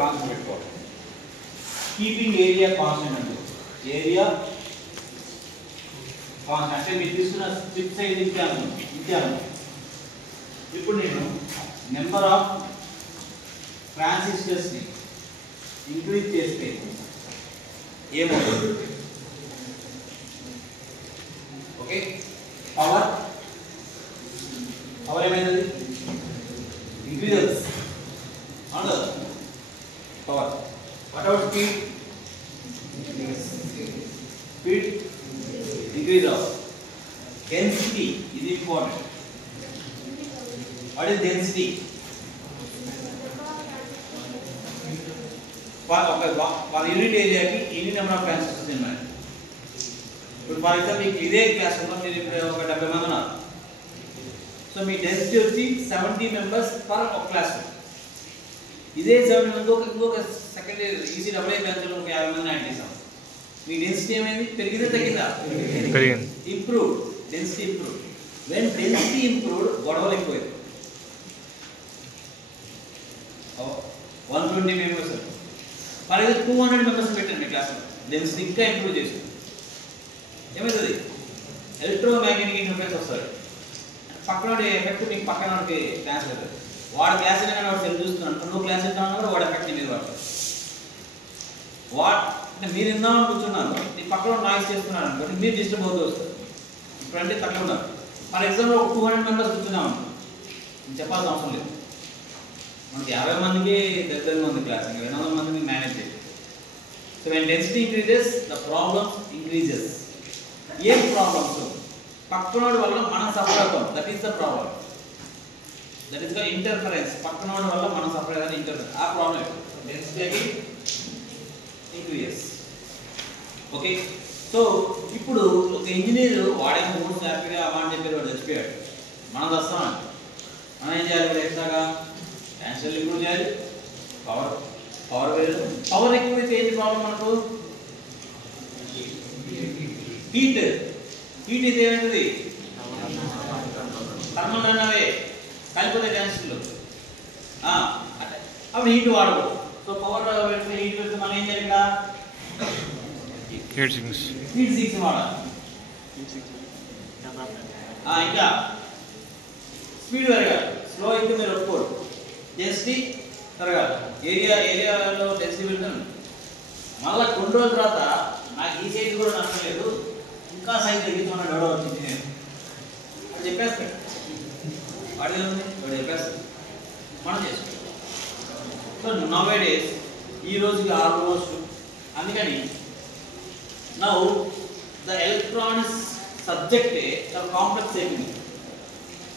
Concept పెట్టుకోవాలి. Keeping area constant అంటే area constant అంటే మీరు తీసుకున్న స్ట్రిప్ సైజ్ ఇచ్చాను. ఇప్పుడు నేను నెంబర్ ఆఫ్ ట్రాన్సిస్టర్స్ ని ఇంక్రీజ్ చేస్తే ఏమవుతుంది? ఓకే, పవర్ ఏమైంది? ఇంక్రీజెస్ అవును. Power what about speed? Increase of density ఇది ఇంపార్టెంట్. What is density? ఒక యూనిట్ ఏరియాకి ఎన్ని నెంబర్ ఆఫ్ ట్రాన్సిస్టర్స్ ఉన్నాయి? ఇప్పుడు ఫర్ ఎగ్జాంపుల్ మీకు ఇదే క్లాస్ లో మీరు ఒక 70 మంది ఉన్నారు. సో మీ డెన్సిటీ వచ్చి 70 మెంబర్స్ పర్ ఒక క్లాస్. ఇదే 70 మంది ఇంకొక సెకండ్ ఈజీ డబుల్ క్లాస్ లో 50 మంది యాడ్ చేసాం. మీ డెన్సిటీ ఏమైంది? పెరిగిందా తగ్గిందా? పెరిగింది. Improve. Density improve. When density improve గొడవలు ఎక్కువైంది. 120 మెంబర్స్ ఫర్ ఎగ్జాంపుల్ 200 మెంబర్స్ పెట్టండి మీ క్లాస్లో. డెన్సిటీ ఇంకా ఇంప్రూవ్ చేసి ఏమవుతుంది? ఎలక్ట్రోమాగ్నెటిక్ ఇంటర్ఫరెన్స్ వస్తుంది. పక్కన ఎఫెక్ట్ మీకు పక్కన వాడికి క్లాస్ అవుతుంది. వాడు క్లాస్ అయినా వాడు సెల్ చూస్తున్నాడు. నువ్వు క్లాస్ ఇస్తాను కూడా వాడు ఎఫెక్ట్ మీద పడుతుంది. అంటే మీరు ఇందామని కూర్చున్నారు, నీ పక్కన నాయిస్ చేస్తున్నాడు అనుకోండి, మీరు డిస్టర్బ్ అవుతూ వస్తారు. ఇప్పుడంటే తక్కువ ఉన్నారు. ఫర్ ఎగ్జాంపుల్ ఒక 200 మెంబర్స్ కూర్చున్నాం అనుకో, నేను చెప్పాల్సిన అవసరం లేదు. మనకి 50 మందికి దగ్గరగా ఉంది క్లాస్, ఇంకా 200 మందిని మేనేజ్ చేయాలి. So when density increases the problems increases. ఏం ప్రాబ్లమ్స్? పక్కనోడి వల్ల మనం సఫర్ అవుతాం. That is the problem. That is the interference. పక్కనోడి వల్ల మనం సఫర్ అయ్యేది ఇంటర్ఫరెన్స్. ఆ problem density increases. Okay, so ఇప్పుడు ఒక ఇంజనీర్ వాడేమో మూడు హ్యాపీగా అమ్మ చెప్పారు, వాడు చచ్చిపోయాడు. మనం వస్తామండి, మనం ఏం చేయాలి? ఎక్స్ట్రాగా క్యాన్సర్ ఇంప్రూవ్ చేయాలి. పవర్ ఎక్కువైతే ఏంటి ప్రాబ్లం మనకు? హీట్ అయితే ఏమైంది? థర్మల్ అన్నవే కలిపోతే క్యాన్సర్లు అవి హీట్ వాడవు. సో పవర్ పెడితే హీట్ పెడితే మనం ఏం చేయాలి? హీట్ సిక్స్ వాడాలి. ఇంకా స్పీడ్ పెరగాలి. స్లో అయితే మీరు ఒప్పుకోరు. డెన్సిటీ పెరగాలి. ఏరియాలో డెన్సిటీ పెడతాను. మళ్ళీ కొన్ని రోజుల తర్వాత నాకు ఈ సైజ్ కూడా నచ్చలేదు, ఇంకా సైజ్ తగ్గించుకున్నాడు ఎవడో వచ్చింది నేను అని చెప్పేస్తాడు. వాడి ఉంది వాడు చెప్పేస్తాడు, మనం చేసుకోవాలి. సో నౌ డేస్ ఈ రోజుకి ఆల్మోస్ట్ అందుకని నౌ ద ఎలక్ట్రానిక్స్ సబ్జెక్టే చాలా కాంప్లెక్స్ అయిపోయింది.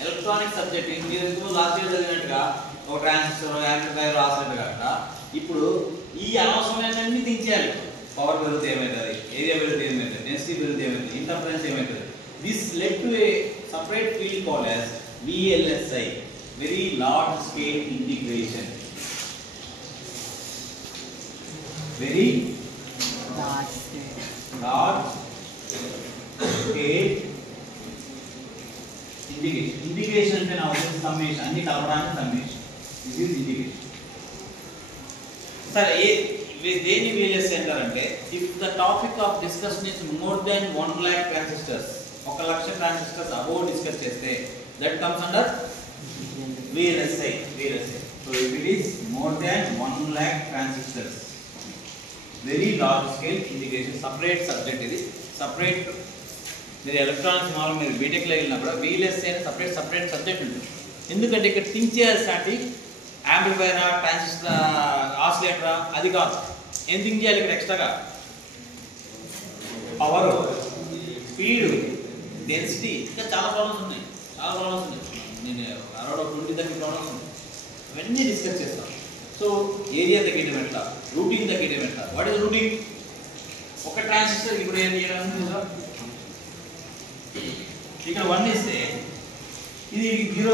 ఎలక్ట్రానిక్ సబ్జెక్ట్ మీరు లాస్ట్ ఇయర్ చదివినట్టుగా ఒక ట్రాన్సిస్టర్ యాంప్లిఫైయర్ రాసినట్టుగా ఇప్పుడు ఈ అనవసరమైనవన్నీ దించేయాలి. పవర్ పెరిగితే ఏమవుతుంది, ఏరియా పెరిగితే ఏమవుతుంది, డెన్సిటీ పెరిగితే ఏమవుతుంది, ఇంటర్ఫరెన్స్ ఏమవుతుంది. This led to A separate field called as VLSI, very large scale integration. Very large scale integration. Integration అంటే నా ఉద్దేశం సమ్మేషన్, అన్ని కలపడానికి సమ్మేషన్. This is integration. సరే దేని VLSI అంటారంటే, if the topic of discussion is more then 1 lakh transistors, 1 లక్ష transistors above discuss చేస్తే that comes under VLSI. So if it is more then 1 lakh transistors, very large scale integration. Separate subject ఇది. Separate మీరు electronics మామూలు మీరు బీటెక్లో వెళ్ళినా కూడా VLSI అని సపరేట్ సబ్జెక్ట్ ఉంటుంది. ఎందుకంటే ఇక్కడ థింక్ చేయాల్సి యాంప్లిఫైరా, ట్రాన్సిస్టర్, ఆసిలేటరా అది కాదు. ఏం థింక్ చేయాలి ఇక్కడ ఎక్స్ట్రాగా? పవర్, స్పీడ్, డెన్సిటీ, ఇంకా చాలా ప్రాబ్లమ్స్ ఉన్నాయి. నేను అరౌండ్ 20-30 ప్రాబ్లమ్స్ ఉన్నాయి. అవన్నీ డిస్కస్ చేస్తాం. సో ఏరియా తగ్గడం ఎట్లా, రూటింగ్ తగ్గడం ఎట్లా. What is routing? ఒక ట్రాన్సిస్టర్ ఇప్పుడు ఏం చేయాలని ఇక్కడ 1 ఇస్తే ఇది 0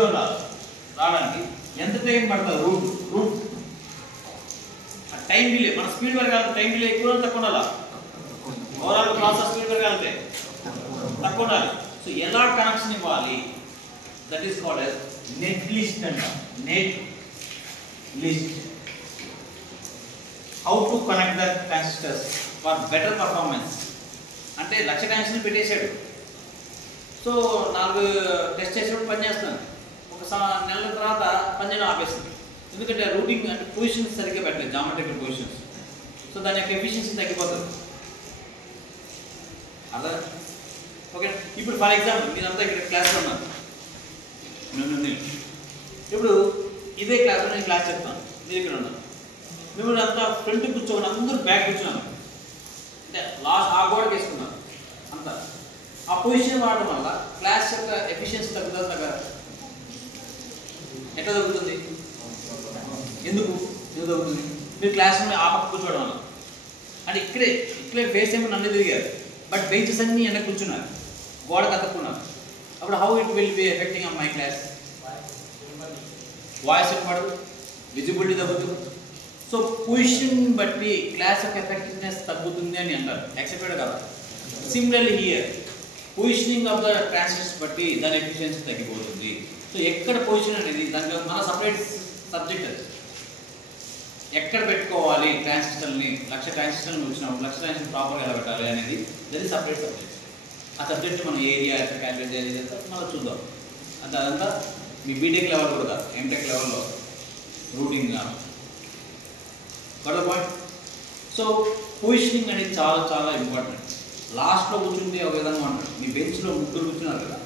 రావడానికి ఎంత టైం పడుతుంది? Route time delay. మన స్పీడ్ పెరగాలి, టైం డిలే ఎక్కువ తక్కువ ఉండాలా? ఓవరాల్ ప్రాసెస్ స్పీడ్ పెరగాలంటే తక్కువ ఉండాలి. సో ఎలా కనెక్షన్ ఇవ్వాలి? That is called as net list అంట. Net list. How to connect the transistors for better performance అంటే లక్ష ట్రాన్సిస్టర్లు పెట్టేశాడు. సో 4 టెస్ట్ చేసినప్పుడు పని చేస్తున్నాను, ఒక నెలల తర్వాత పని చేయడం ఆపేస్తుంది. ఎందుకంటే రూటింగ్ అంటే పొజిషన్స్ సరిగ్గా పెట్టలేదు, జామెట్రికల్ పొజిషన్స్. సో దాని యొక్క ఎఫిషియన్సీ తగ్గిపోతుంది. అర్థం? ఓకే. ఇప్పుడు ఫర్ ఎగ్జాంపుల్ మీరంతా ఇక్కడ క్లాస్లో ఉన్నారు, ఇప్పుడు ఇదే క్లాస్లో నేను క్లాస్ చెప్తాను, మీరు ఇక్కడ ఉన్నారు. మిమ్మల్ని అంతా ఫ్రంట్ కూర్చోండి, అందరూ బ్యాక్ కూర్చున్నాను అంటే లాస్ట్ ఆ గోడకి వేసుకున్నారు అంతా. ఆ పొజిషన్ వాడడం వల్ల క్లాస్ యొక్క ఎఫిషియన్సీ తగ్గుతుంది తగ్గ ఎట్లా తగ్గుతుంది? ఎందుకు తగ్గుతుంది? మీరు క్లాస్ రూమ్ ఆ పక్క కూర్చోవడం వల్ల. అంటే ఇక్కడే ఫేస్ ఏమో నన్ను తిరిగారు, బట్ బెంచెస్ అన్నీ వెనక్కి కూర్చున్నారు, గోడ కతుక్కున్నారు. అప్పుడు how it will be effecting on my class? Voice పడదు, విజిబిలిటీ తగ్గుతుంది. సో పొజిషన్ బట్టి క్లాస్ యొక్క ఎఫెక్టివ్నెస్ తగ్గుతుంది అని అంటారు. యాక్సెప్టెడ్ కదా? Similarly here positioning of the transistors బట్టి దాని ఎఫిషియన్సీ తగ్గిపోతుంది. సో ఎక్కడ పొజిషన్ అనేది దానికి మన సపరేట్ సబ్జెక్ట్ అది. ఎక్కడ పెట్టుకోవాలి ట్రాన్సిస్టర్ని, లక్ష ట్రాన్సిస్టర్ని వచ్చినప్పుడు లక్ష ట్రాన్సిస్టర్ ప్రాపర్గా ఎలా పెట్టాలి అనేది అది సపరేట్ సబ్జెక్ట్. ఆ సబ్జెక్ట్ మనం ఏరియా ఎట్లా క్యాలిక్యులేట్ చేయాలి మనం చూద్దాం. అంటే అదంతా మీ బీటెక్ లెవెల్ కూడా కాదు, ఎంటెక్ లెవెల్లో రూటింగ్ గొడవ పాయింట్. సో పొజిషనింగ్ అనేది చాలా చాలా ఇంపార్టెంట్. లాస్ట్లో కూర్చుంటే ఒక విధంగా ఉంటాడు. మీ బెంచ్లో 3 కూర్చున్నారు కదా,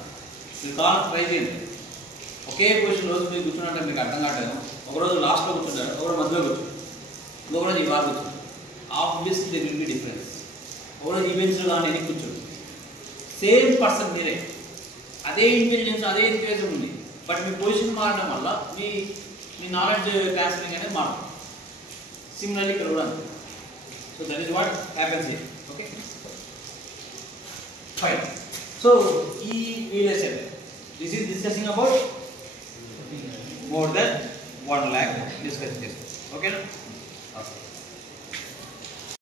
మీరు కావాలి ట్రై చేయండి. ఒకే పొజిషన్ రోజు మీరు కూర్చున్నట్టే మీకు అర్థం కావట్లేదు. ఒకరోజు లాస్ట్లో కూర్చుంటారు, ఒకరోజు మధ్యలో కూర్చుంటారు, ఇంకొకరోజు ఈ వారు కూర్చుంటారు. Obviously there will be difference. ఒకరోజు ఈ బెంచ్లో కానీ ఎన్ని కూర్చోండి, సేమ్ పర్సన్ మీరే, అదే ఇంటెలిజెన్స్ అదే ఇంటెలిజెన్స్ ఉంది, బట్ మీ పొజిషన్ మారడం వల్ల మీ నాలెడ్జ్ ట్రాన్స్ఫరింగ్ అనేది మారుతుంది. సిమిలర్లీ ఇక్కడ కూడా అంతే. So that is what happens here. Okay fine. So ఈ video this is discussing about more then 1 lakh discuss చేస్తాం. ఓకేనా? ఓకే.